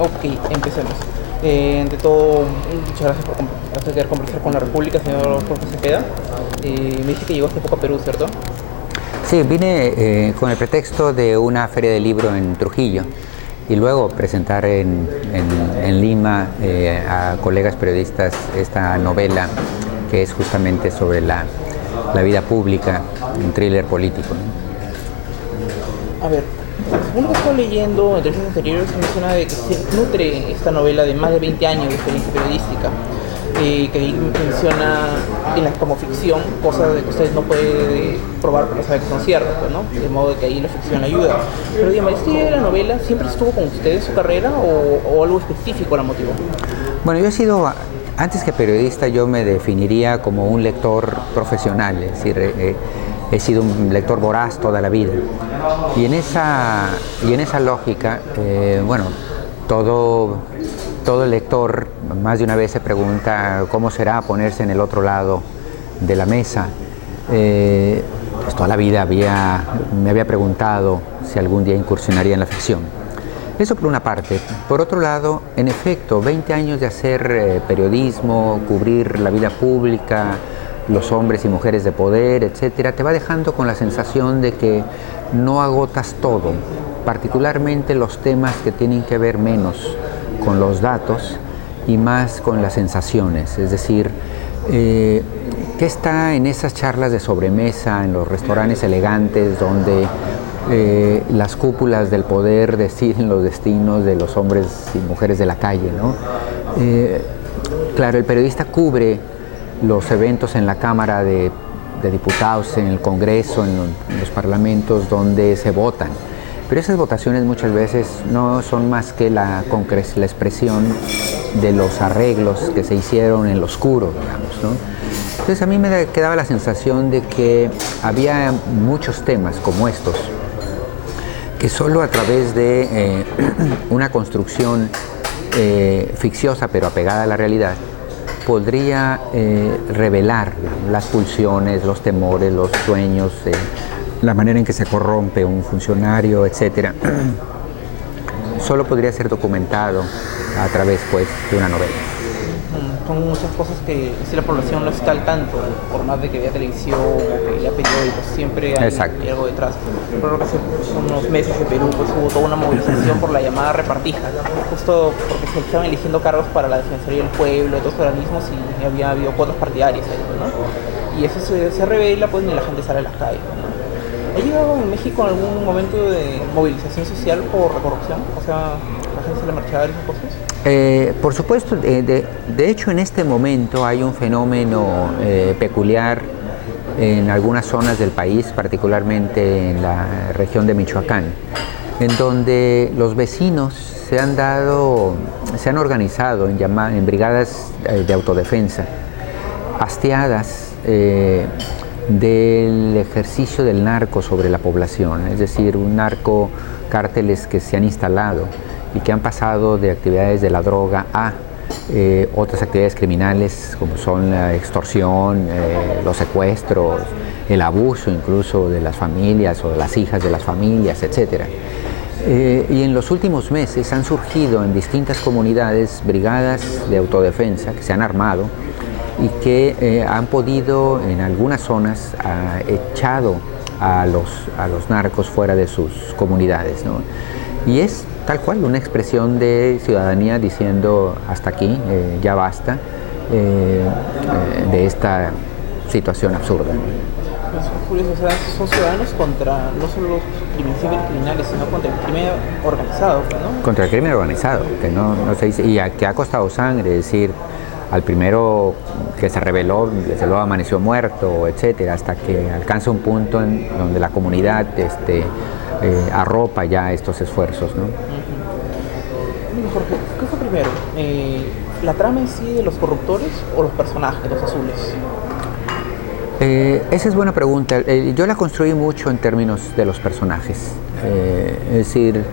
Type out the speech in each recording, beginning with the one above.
Ok, empecemos. Ante todo, muchas gracias por acceder a conversar con la República, señor Jorge Cepeda. Me dice que llegó hace poco a Perú, ¿cierto? Sí, vine con el pretexto de una feria de libro en Trujillo y luego presentar en Lima a colegas periodistas esta novela que es justamente sobre la vida pública, un thriller político, ¿no? A ver, según lo que estoy leyendo en entrevistas anteriores, se menciona de que se nutre esta novela de más de 20 años de experiencia periodística, que ahí menciona como ficción cosas de que usted no puede probar porque sabe que son ciertas, pues, ¿no? De modo que ahí la ficción ayuda. Pero dígame, ¿esta idea de la novela siempre estuvo con usted en su carrera o algo específico la motivó? Bueno, yo he sido, antes que periodista, yo me definiría como un lector profesional, es decir, he sido un lector voraz toda la vida. Y en esa lógica, bueno, todo lector más de una vez se pregunta cómo será ponerse en el otro lado de la mesa. Pues toda la vida me había preguntado si algún día incursionaría en la ficción. Eso por una parte. Por otro lado, en efecto, 20 años de hacer periodismo, cubrir la vida pública, los hombres y mujeres de poder, etcétera, te va dejando con la sensación de que no agotas todo, particularmente los temas que tienen que ver menos con los datos y más con las sensaciones. Es decir, ¿qué está en esas charlas de sobremesa, en los restaurantes elegantes donde las cúpulas del poder deciden los destinos de los hombres y mujeres de la calle, ¿no? Claro, el periodista cubre los eventos en la Cámara de Diputados, en el Congreso, en los parlamentos donde se votan. Pero esas votaciones muchas veces no son más que la expresión de los arreglos que se hicieron en lo oscuro, digamos, ¿no? Entonces a mí me quedaba la sensación de que había muchos temas como estos que solo a través de una construcción ficciosa pero apegada a la realidad podría revelar las pulsiones, los temores, los sueños, la manera en que se corrompe un funcionario, etcétera. Solo podría ser documentado a través, pues, de una novela. Son muchas cosas que si la población no está al tanto, por más de que vea televisión o que lea periódicos, siempre hay algo detrás. Recuerdo que hace unos meses en Perú pues, hubo toda una movilización por la llamada repartija, justo porque se estaban eligiendo cargos para la Defensoría del Pueblo, de otros organismos y había habido cuotas partidarias ahí, ¿no? Y eso se revela pues ni la gente sale a las calles, ¿no? ¿Ha llegado en México en algún momento de movilización social por la corrupción? O sea, ¿la gente se le marchaba de esas cosas? Por supuesto, de hecho en este momento hay un fenómeno peculiar en algunas zonas del país, particularmente en la región de Michoacán, en donde los vecinos se han organizado en brigadas de autodefensa, hastiadas del ejercicio del narco sobre la población, es decir, un narcocárteles que se han instalado y que han pasado de actividades de la droga a otras actividades criminales como son la extorsión, los secuestros, el abuso incluso de las familias o de las hijas de las familias, etc. Y en los últimos meses han surgido en distintas comunidades brigadas de autodefensa que se han armado y que han podido en algunas zonas echado a los narcos fuera de sus comunidades, ¿no? Y es tal cual una expresión de ciudadanía diciendo hasta aquí, ya basta de esta situación absurda. Es curioso, o sea, son ciudadanos contra no solo los criminales, sino contra el crimen organizado, ¿no? Contra el crimen organizado, que no se dice, y que ha costado sangre, es decir, al primero que se rebeló, desde luego amaneció muerto, etcétera, hasta que alcanza un punto en donde la comunidad arropa ya estos esfuerzos, ¿no? Jorge, ¿qué fue primero? ¿La trama en sí de los corruptores o los personajes, los azules? Esa es buena pregunta. Yo la construí mucho en términos de los personajes. Es decir,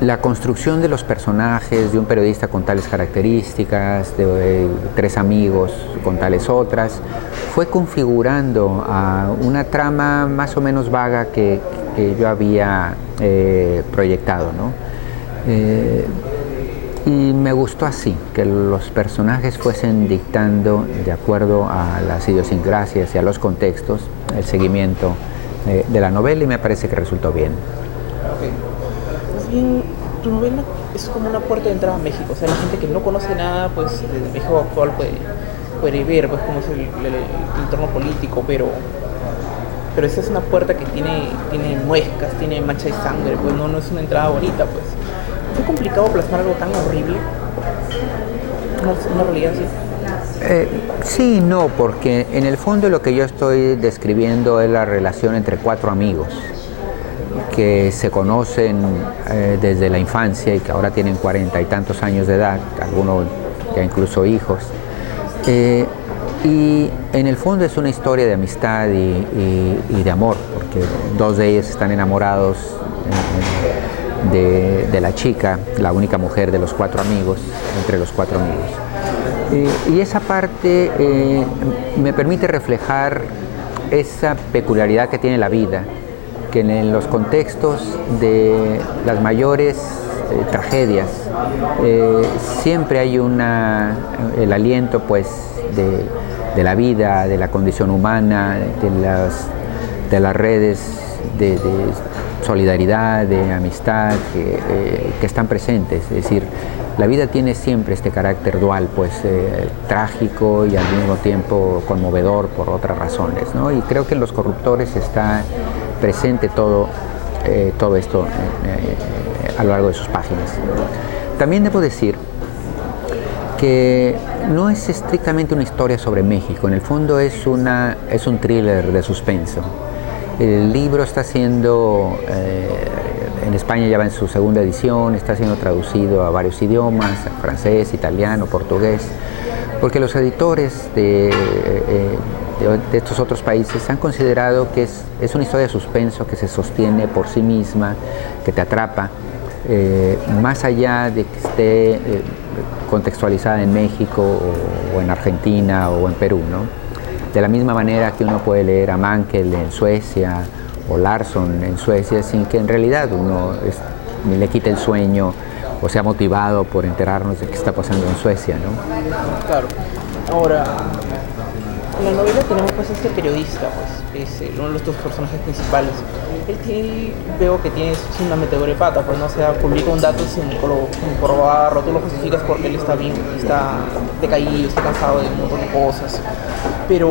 la construcción de los personajes de un periodista con tales características, de tres amigos con tales otras, fue configurando a una trama más o menos vaga que yo había proyectado, ¿no? Y me gustó así, que los personajes fuesen dictando, de acuerdo a las idiosincrasias y a los contextos, el seguimiento de la novela, y me parece que resultó bien. Okay. Más bien, tu novela es como una puerta de entrada a México. O sea, la gente que no conoce nada, pues, del México actual puede ver, pues, cómo es el entorno político, pero esa es una puerta que tiene muescas, tiene mancha de sangre, pues no es una entrada bonita, pues. ¿Fue complicado plasmar algo tan horrible? ¿Una realidad así? Sí, no, porque en el fondo lo que yo estoy describiendo es la relación entre cuatro amigos que se conocen desde la infancia y que ahora tienen 40 y tantos años de edad, algunos ya incluso hijos. Y en el fondo es una historia de amistad y de amor, porque dos de ellos están enamorados de la chica, la única mujer de los cuatro amigos, entre los cuatro amigos. Y esa parte me permite reflejar esa peculiaridad que tiene la vida, que en los contextos de las mayores tragedias siempre hay el aliento, pues, de la vida, de la condición humana, de las redes de solidaridad, de amistad que están presentes. Es decir, la vida tiene siempre este carácter dual, pues trágico y al mismo tiempo conmovedor por otras razones, ¿no? Y creo que en Los Corruptores está presente todo esto a lo largo de sus páginas. También debo decir que no es estrictamente una historia sobre México, en el fondo es un thriller de suspenso. El libro está siendo, en España ya va en su segunda edición, está siendo traducido a varios idiomas, francés, italiano, portugués, porque los editores de estos otros países han considerado que es una historia de suspenso que se sostiene por sí misma, que te atrapa, más allá de que esté contextualizada en México o en Argentina o en Perú, ¿no? De la misma manera que uno puede leer a Mankell en Suecia o Larsson en Suecia sin que en realidad uno le quite el sueño o sea motivado por enterarnos de qué está pasando en Suecia, ¿no? Claro. Ahora, en la novela tenemos pues este periodista, pues, es uno de los dos personajes principales. Él veo que tiene una metedura de pata, pues no, o sea, publica un dato sin comprobarlo, tú lo justificas porque él está bien, está decaído, está cansado de un montón de cosas, pero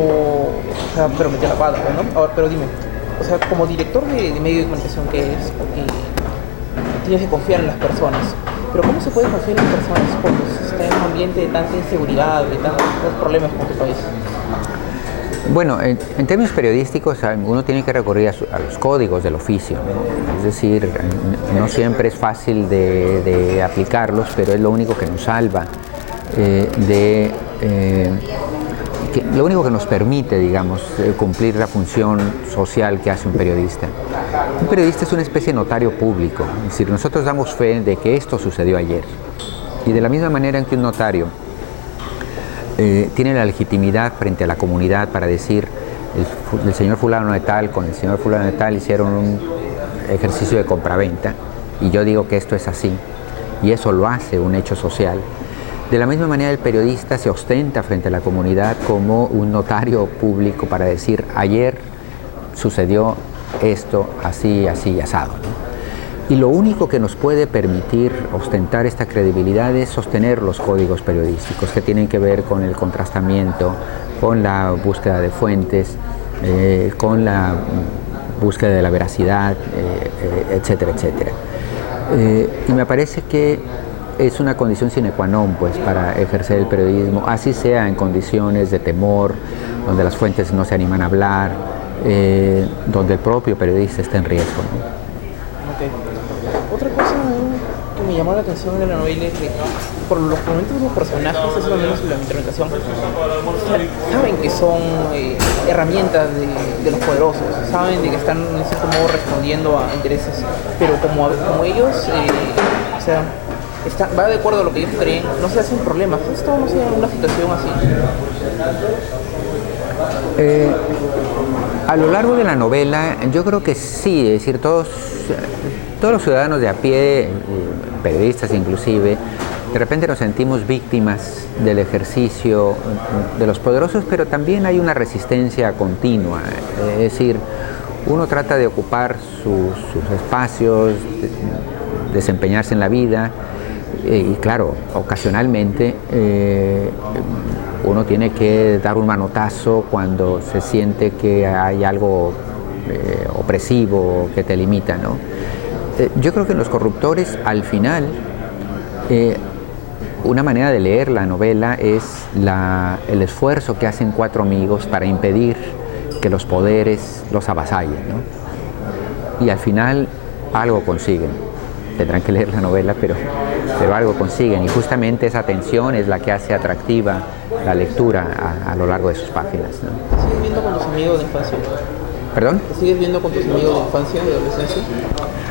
metió la pata, pues, ¿no? Ahora, pero dime, o sea, como director de medio de comunicación que es, porque tienes que confiar en las personas, pero ¿cómo se puede confiar en las personas cuando se está en un ambiente de tanta inseguridad, de tantos problemas como tu país? Bueno, en términos periodísticos uno tiene que recurrir a los códigos del oficio, ¿no? Es decir, no siempre es fácil de aplicarlos, pero es lo único que nos salva, lo único que nos permite, digamos, cumplir la función social que hace un periodista. Un periodista es una especie de notario público, es decir, nosotros damos fe de que esto sucedió ayer. Y de la misma manera en que un notario tiene la legitimidad frente a la comunidad para decir el señor fulano de tal con el señor fulano de tal hicieron un ejercicio de compraventa y yo digo que esto es así y eso lo hace un hecho social. De la misma manera el periodista se ostenta frente a la comunidad como un notario público para decir ayer sucedió esto así, así, asado, ¿no? Y lo único que nos puede permitir ostentar esta credibilidad es sostener los códigos periodísticos que tienen que ver con el contrastamiento, con la búsqueda de fuentes, con la búsqueda de la veracidad, etcétera, etcétera. Y me parece que es una condición sine qua non, pues, para ejercer el periodismo, así sea en condiciones de temor, donde las fuentes no se animan a hablar, donde el propio periodista está en riesgo, ¿no? Okay. Otra cosa que me llamó la atención de la novela es que por los momentos de los personajes, eso al menos en la interpretación, saben que son herramientas de los poderosos, saben de que están en cierto modo respondiendo a intereses, pero como ellos, o sea, va de acuerdo a lo que ellos creen, no se hacen problemas. Esto no sea una situación así. A lo largo de la novela, yo creo que sí, es decir, todos los ciudadanos de a pie periodistas inclusive, de repente nos sentimos víctimas del ejercicio de los poderosos, pero también hay una resistencia continua. Es decir, uno trata de ocupar sus espacios, desempeñarse en la vida, y claro, ocasionalmente uno tiene que dar un manotazo cuando se siente que hay algo opresivo que te limita, ¿no? Yo creo que los corruptores, al final, una manera de leer la novela es el esfuerzo que hacen cuatro amigos para impedir que los poderes los avasallen, ¿no? Y al final algo consiguen. Tendrán que leer la novela, pero algo consiguen. Y justamente esa tensión es la que hace atractiva la lectura a lo largo de sus páginas, ¿no? ¿Sigues viendo con tus amigos de infancia? ¿Perdón? ¿Sigues viendo con tus amigos de infancia y de adolescencia?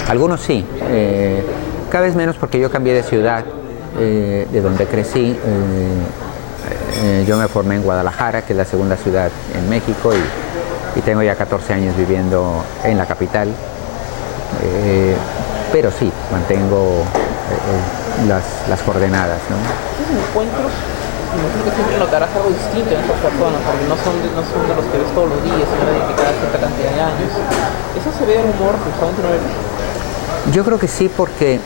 Algunos sí. Cada vez menos porque yo cambié de ciudad, de donde crecí. Yo me formé en Guadalajara, que es la segunda ciudad en México, y tengo ya 14 años viviendo en la capital. Pero sí, mantengo las coordenadas, ¿no? Esos encuentros, imagino que siempre notarás algo distinto en estas personas, porque no son de los que ves todos los días, sino de cada cierta cantidad de años. ¿Eso se ve en humor justamente en novela? Yo creo que sí, porque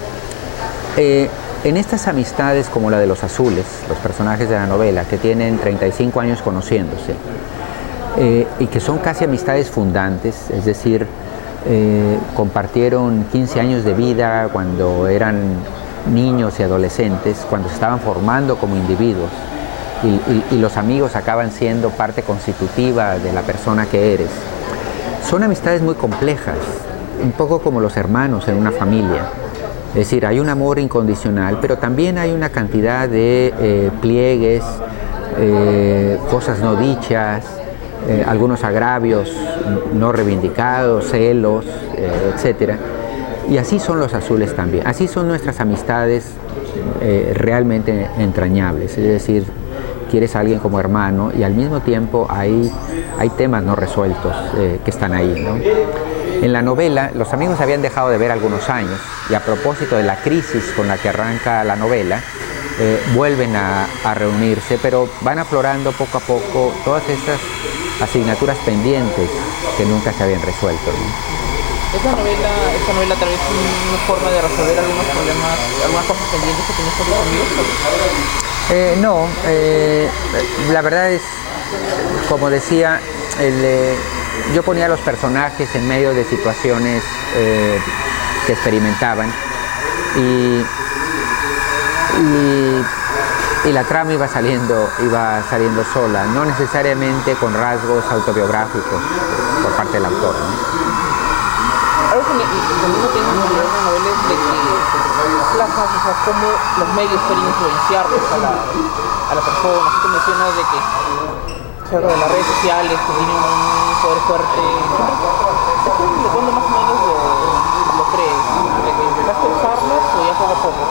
en estas amistades como la de los azules, los personajes de la novela, que tienen 35 años conociéndose, y que son casi amistades fundantes, es decir, compartieron 15 años de vida cuando eran niños y adolescentes, cuando se estaban formando como individuos, y los amigos acaban siendo parte constitutiva de la persona que eres. Son amistades muy complejas, un poco como los hermanos en una familia. Es decir, hay un amor incondicional, pero también hay una cantidad de pliegues, cosas no dichas, algunos agravios no reivindicados, celos, etc. Y así son los azules también. Así son nuestras amistades realmente entrañables. Es decir, quieres a alguien como hermano y al mismo tiempo hay temas no resueltos que están ahí, ¿no? En la novela, los amigos se habían dejado de ver algunos años y a propósito de la crisis con la que arranca la novela, vuelven a reunirse, pero van aflorando poco a poco todas estas asignaturas pendientes que nunca se habían resuelto, ¿no? Esta novela tal vez es una forma de resolver algunos problemas, algunas cosas pendientes que tenías con tus amigos. No, la verdad es, como decía, yo ponía a los personajes en medio de situaciones que experimentaban y la trama iba saliendo sola, no necesariamente con rasgos autobiográficos por parte del autor, ¿no? Algo que también no tengo en la novela es de que plasmas, o sea, cómo los medios pueden influenciarlos a la persona. Así que mencionas de que de las redes sociales que tienen un poder fuerte. ¿De cuándo más o menos lo crees? ¿De que empezaste a usarlas o ya poco a poco?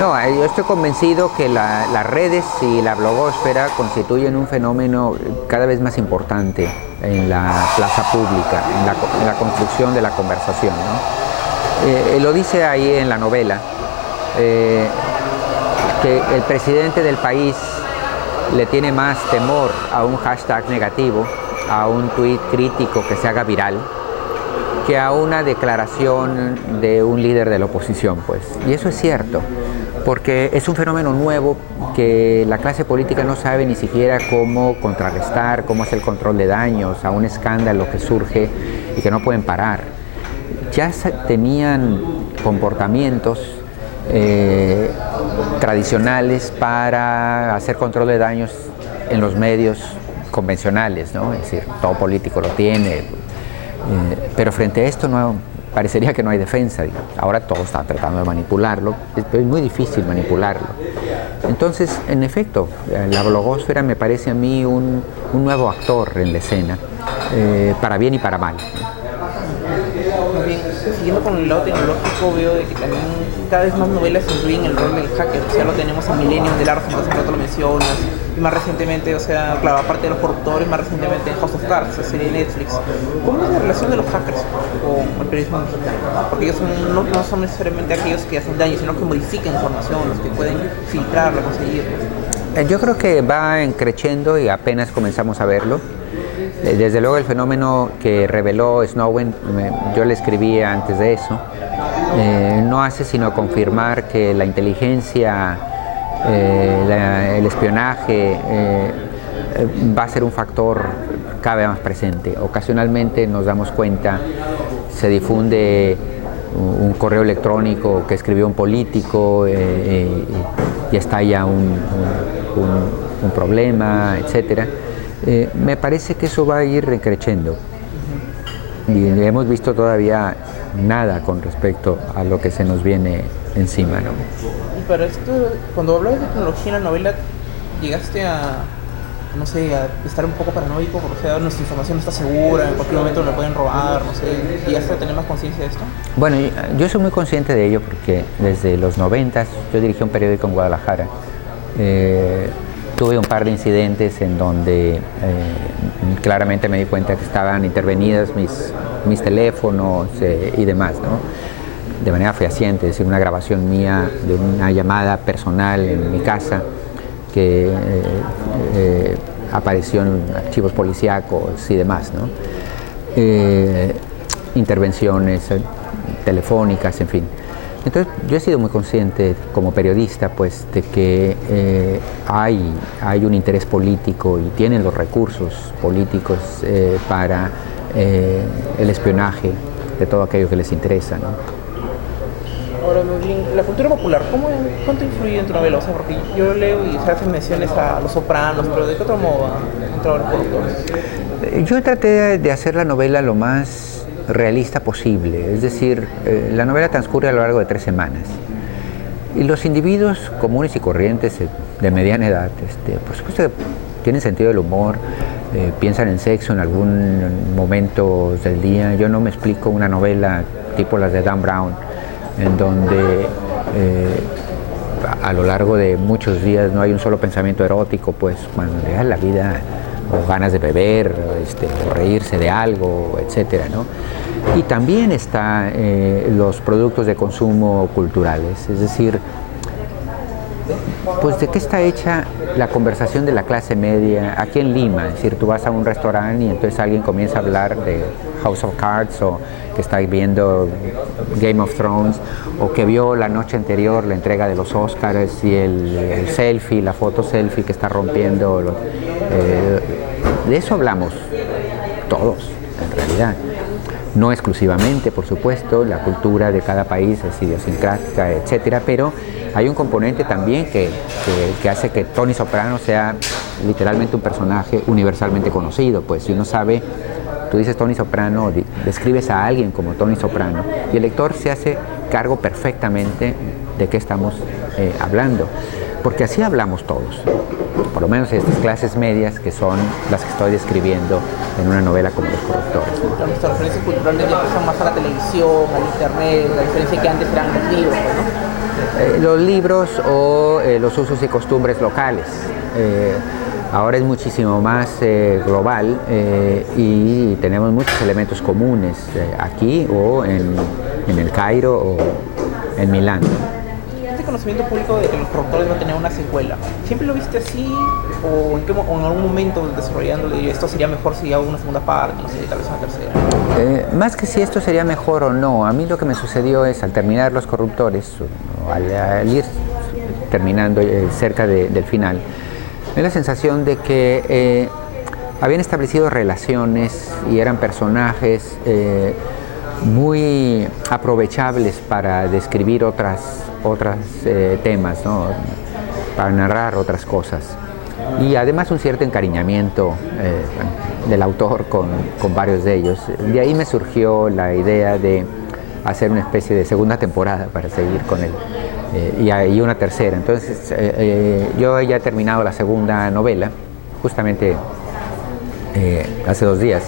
No, yo estoy convencido que las redes y la blogósfera constituyen un fenómeno cada vez más importante en la plaza pública, en la construcción de la conversación, ¿no? Lo dice ahí en la novela, que el presidente del país le tiene más temor a un hashtag negativo, a un tuit crítico que se haga viral, que a una declaración de un líder de la oposición, pues. Y eso es cierto, porque es un fenómeno nuevo que la clase política no sabe ni siquiera cómo contrarrestar, cómo hacer el control de daños a un escándalo que surge y que no pueden parar. Ya tenían comportamientos tradicionales para hacer control de daños en los medios convencionales, ¿no? Es decir, todo político lo tiene, pero frente a esto parecería que no hay defensa. Ahora todos están tratando de manipularlo, pero es muy difícil manipularlo. Entonces, en efecto, la blogósfera me parece a mí un nuevo actor en la escena, para bien y para mal. Muy bien. siguiendo con el lado tecnológico, veo de que también cada vez más novelas incluyen el rol del hacker. O sea, lo tenemos en Millennium del Arsenal, hace rato lo mencionas, y más recientemente, o sea, claro, aparte de los corruptores, más recientemente en House of Cards, la serie de Netflix. ¿Cómo es la relación de los hackers con el periodismo digital? Porque ellos no son necesariamente aquellos que hacen daño, sino que modifican información, los que pueden filtrarla, conseguirla. Yo creo que va creciendo y apenas comenzamos a verlo. Desde luego el fenómeno que reveló Snowden, yo le escribí antes de eso, no hace sino confirmar que la inteligencia, el espionaje va a ser un factor cada vez más presente. Ocasionalmente nos damos cuenta, se difunde un correo electrónico que escribió un político y estalla un problema, etcétera. Me parece que eso va a ir creciendo y hemos visto todavía nada con respecto a lo que se nos viene encima, ¿no? Y para esto, cuando hablabas de tecnología en la novela, llegaste a, no sé, a estar un poco paranoico, porque o sea, nuestra información no está segura, en cualquier momento nos la pueden robar, no sé, ¿llegaste a tener más conciencia de esto? Bueno, yo soy muy consciente de ello porque desde los 90 yo dirigí un periódico en Guadalajara. Tuve un par de incidentes en donde claramente me di cuenta que estaban intervenidas mis teléfonos y demás, ¿no? De manera fehaciente, es decir, una grabación mía de una llamada personal en mi casa que apareció en archivos policíacos y demás, ¿no? Intervenciones telefónicas, en fin. Entonces, yo he sido muy consciente como periodista, pues, de que hay un interés político y tienen los recursos políticos para el espionaje de todo aquello que les interesa, ¿no? Ahora, bien, la cultura popular, ¿cuánto influye en tu novela? O sea, porque yo leo y se hacen menciones a Los Sopranos, pero ¿de qué otro modo han entrado los corruptores? Yo traté de hacer la novela lo más realista posible, es decir, la novela transcurre a lo largo de 3 semanas y los individuos comunes y corrientes de mediana edad, por supuesto, tienen sentido del humor, piensan en sexo en algún momento del día. Yo no me explico una novela tipo las de Dan Brown, en donde a lo largo de muchos días no hay un solo pensamiento erótico, pues cuando llega la vida o ganas de beber, o reírse de algo, etcétera, ¿no? Y también están los productos de consumo culturales, es decir, pues de qué está hecha la conversación de la clase media aquí en Lima. Es decir, tú vas a un restaurante y entonces alguien comienza a hablar de House of Cards o que está viendo Game of Thrones o que vio la noche anterior la entrega de los Oscars y el selfie, la foto selfie que está rompiendo. De eso hablamos todos, en realidad. No exclusivamente, por supuesto, la cultura de cada país es idiosincrática, etcétera, pero hay un componente también que hace que Tony Soprano sea literalmente un personaje universalmente conocido. Pues si uno sabe, tú dices Tony Soprano, describes a alguien como Tony Soprano y el lector se hace cargo perfectamente de qué estamos hablando, porque así hablamos todos, por lo menos estas clases medias que son las que estoy describiendo en una novela como Los Corruptores, ¿no? Nuestras referencias culturales ya pasan más a la televisión, al internet, la diferencia que antes eran los libros, ¿no? Los libros o los usos y costumbres locales. Ahora es muchísimo más global y tenemos muchos elementos comunes aquí o en el Cairo o en Milán. Este conocimiento público de que Los Corruptores va a tener una secuela, ¿siempre lo viste así o en algún momento desarrollando esto sería mejor si hago una segunda parte, no sé, tal vez una tercera? Más que si esto sería mejor o no, a mí lo que me sucedió es al terminar Los Corruptores, al ir terminando cerca del final, me da la sensación de que habían establecido relaciones y eran personajes muy aprovechables para describir otros temas, ¿no? Para narrar otras cosas. Y además un cierto encariñamiento del autor con varios de ellos. De ahí me surgió la idea de hacer una especie de segunda temporada para seguir con él y una tercera. Entonces yo ya he terminado la segunda novela, justamente hace 2 días.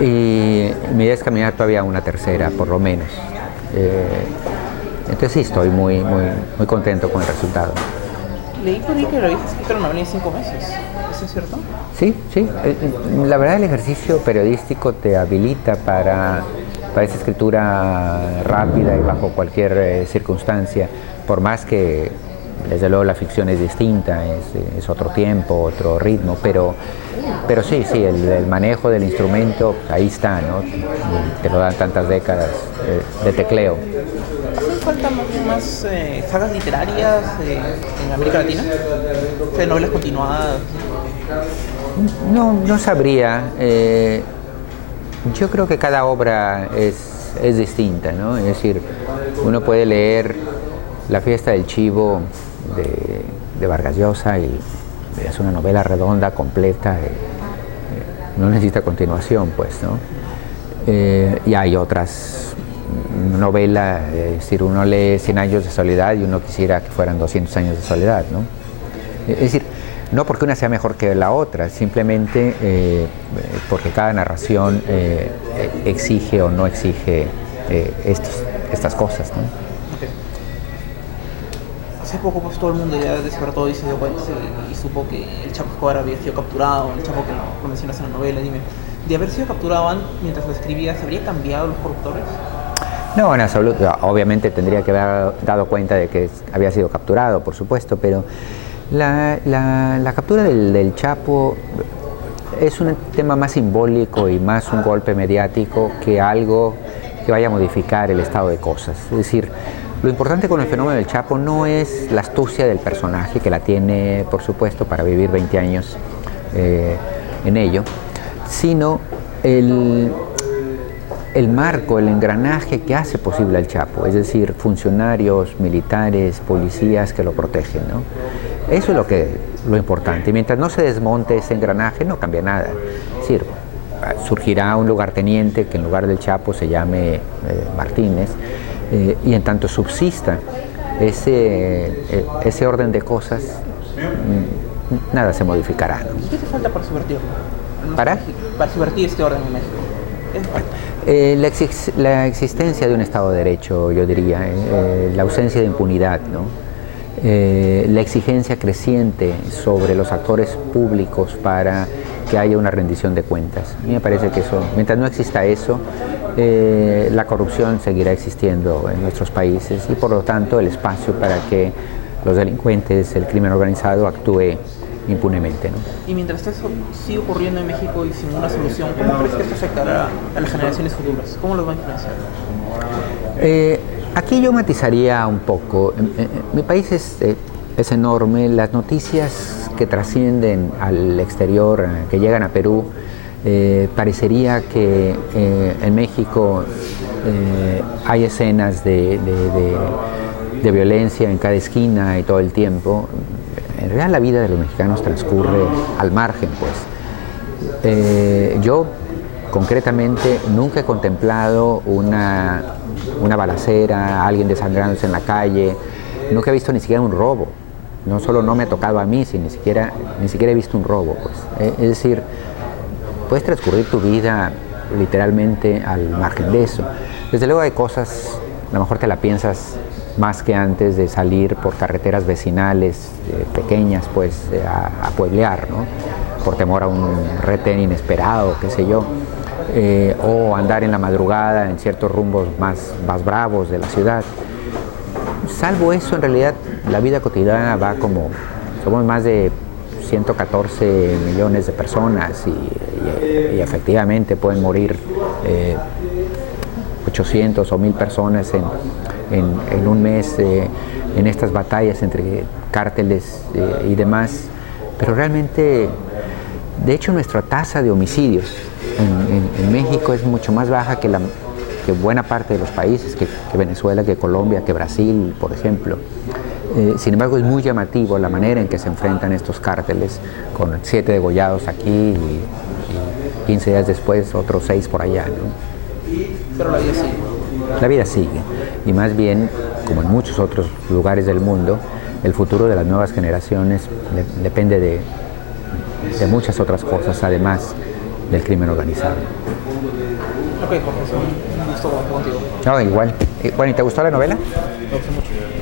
Y mi idea es caminar todavía una tercera, por lo menos. Entonces sí, estoy muy contento con el resultado. Leí por ahí que lo habías escrito la novela en 5 meses. ¿Eso es cierto? Sí, sí. La verdad, el ejercicio periodístico te habilita para esa escritura rápida y bajo cualquier circunstancia, por más que desde luego la ficción es distinta, es otro tiempo, otro ritmo, pero sí, el manejo del instrumento, ahí está, ¿no? Te lo dan tantas décadas de tecleo. ¿Hacen falta más sagas literarias en América Latina? O sea, novelas continuadas. No sabría. Yo creo que cada obra es distinta, ¿no? Es decir, uno puede leer La fiesta del chivo de Vargas Llosa y es una novela redonda, completa, no necesita continuación, pues, ¿no? Y hay otras novelas, es decir, uno lee 100 años de soledad y uno quisiera que fueran 200 años de soledad, ¿no? Es decir, no porque una sea mejor que la otra, simplemente porque cada narración exige o no exige estas cosas, ¿no? Okay. Hace poco pues todo el mundo ya despertó y se dio cuenta y supo que el Chapo Escobar había sido capturado, el Chapo que lo mencionas en la novela. Dime, de haber sido capturado mientras lo escribías, ¿habría cambiado los corruptores? No, en absoluto. Obviamente tendría que haber dado cuenta de que había sido capturado, por supuesto, pero la captura del Chapo es un tema más simbólico y más un golpe mediático que algo que vaya a modificar el estado de cosas. Es decir, lo importante con el fenómeno del Chapo no es la astucia del personaje, que la tiene, por supuesto, para vivir 20 años en ello, sino el marco, el engranaje que hace posible al Chapo, es decir, funcionarios, militares, policías que lo protegen, ¿no? Eso es lo importante. Y mientras no se desmonte ese engranaje, no cambia nada. Es decir, surgirá un lugarteniente que en lugar del Chapo se llame Martínez, y en tanto subsista ese orden de cosas, nada se modificará, ¿no? ¿Qué te falta para subvertirlo? ¿Para subvertir este orden en México? La existencia de un Estado de Derecho, yo diría, la ausencia de impunidad, ¿no? La exigencia creciente sobre los actores públicos para que haya una rendición de cuentas. A mí me parece que eso, mientras no exista eso, la corrupción seguirá existiendo en nuestros países y por lo tanto el espacio para que los delincuentes, el crimen organizado actúe impunemente, ¿no? Y mientras esto sigue ocurriendo en México y sin una solución, ¿cómo crees que esto afectará a las generaciones futuras? ¿Cómo los va a influenciar? Aquí yo matizaría un poco. Mi país es enorme, las noticias que trascienden al exterior, que llegan a Perú, parecería que en México hay escenas de violencia en cada esquina y todo el tiempo. En realidad la vida de los mexicanos transcurre al margen, pues. Yo concretamente nunca he contemplado una balacera, alguien desangrándose en la calle, nunca he visto ni siquiera un robo. No solo no me ha tocado a mí, sino ni siquiera he visto un robo, pues. Es decir, puedes transcurrir tu vida literalmente al margen de eso. Desde luego hay cosas, a lo mejor te la piensas más que antes de salir por carreteras vecinales pequeñas, pues a pueblear, ¿no? Por temor a un retén inesperado, qué sé yo, o andar en la madrugada en ciertos rumbos más bravos de la ciudad. Salvo eso, en realidad la vida cotidiana va como, somos más de 114 millones de personas y efectivamente pueden morir 800 o 1000 personas en un mes en estas batallas entre cárteles y demás, pero realmente, de hecho, nuestra tasa de homicidios en México es mucho más baja que buena parte de los países, que Venezuela, que Colombia, que Brasil, por ejemplo. Sin embargo, es muy llamativo la manera en que se enfrentan estos cárteles, con 7 degollados aquí y 15 días después otros 6 por allá, ¿no? Pero la vida sigue. La vida sigue, y más bien, como en muchos otros lugares del mundo, el futuro de las nuevas generaciones depende de muchas otras cosas, además del crimen organizado. Ok, Jorge, es un gusto contigo. No, igual. Bueno, ¿y te gustó la novela? Me gustó mucho.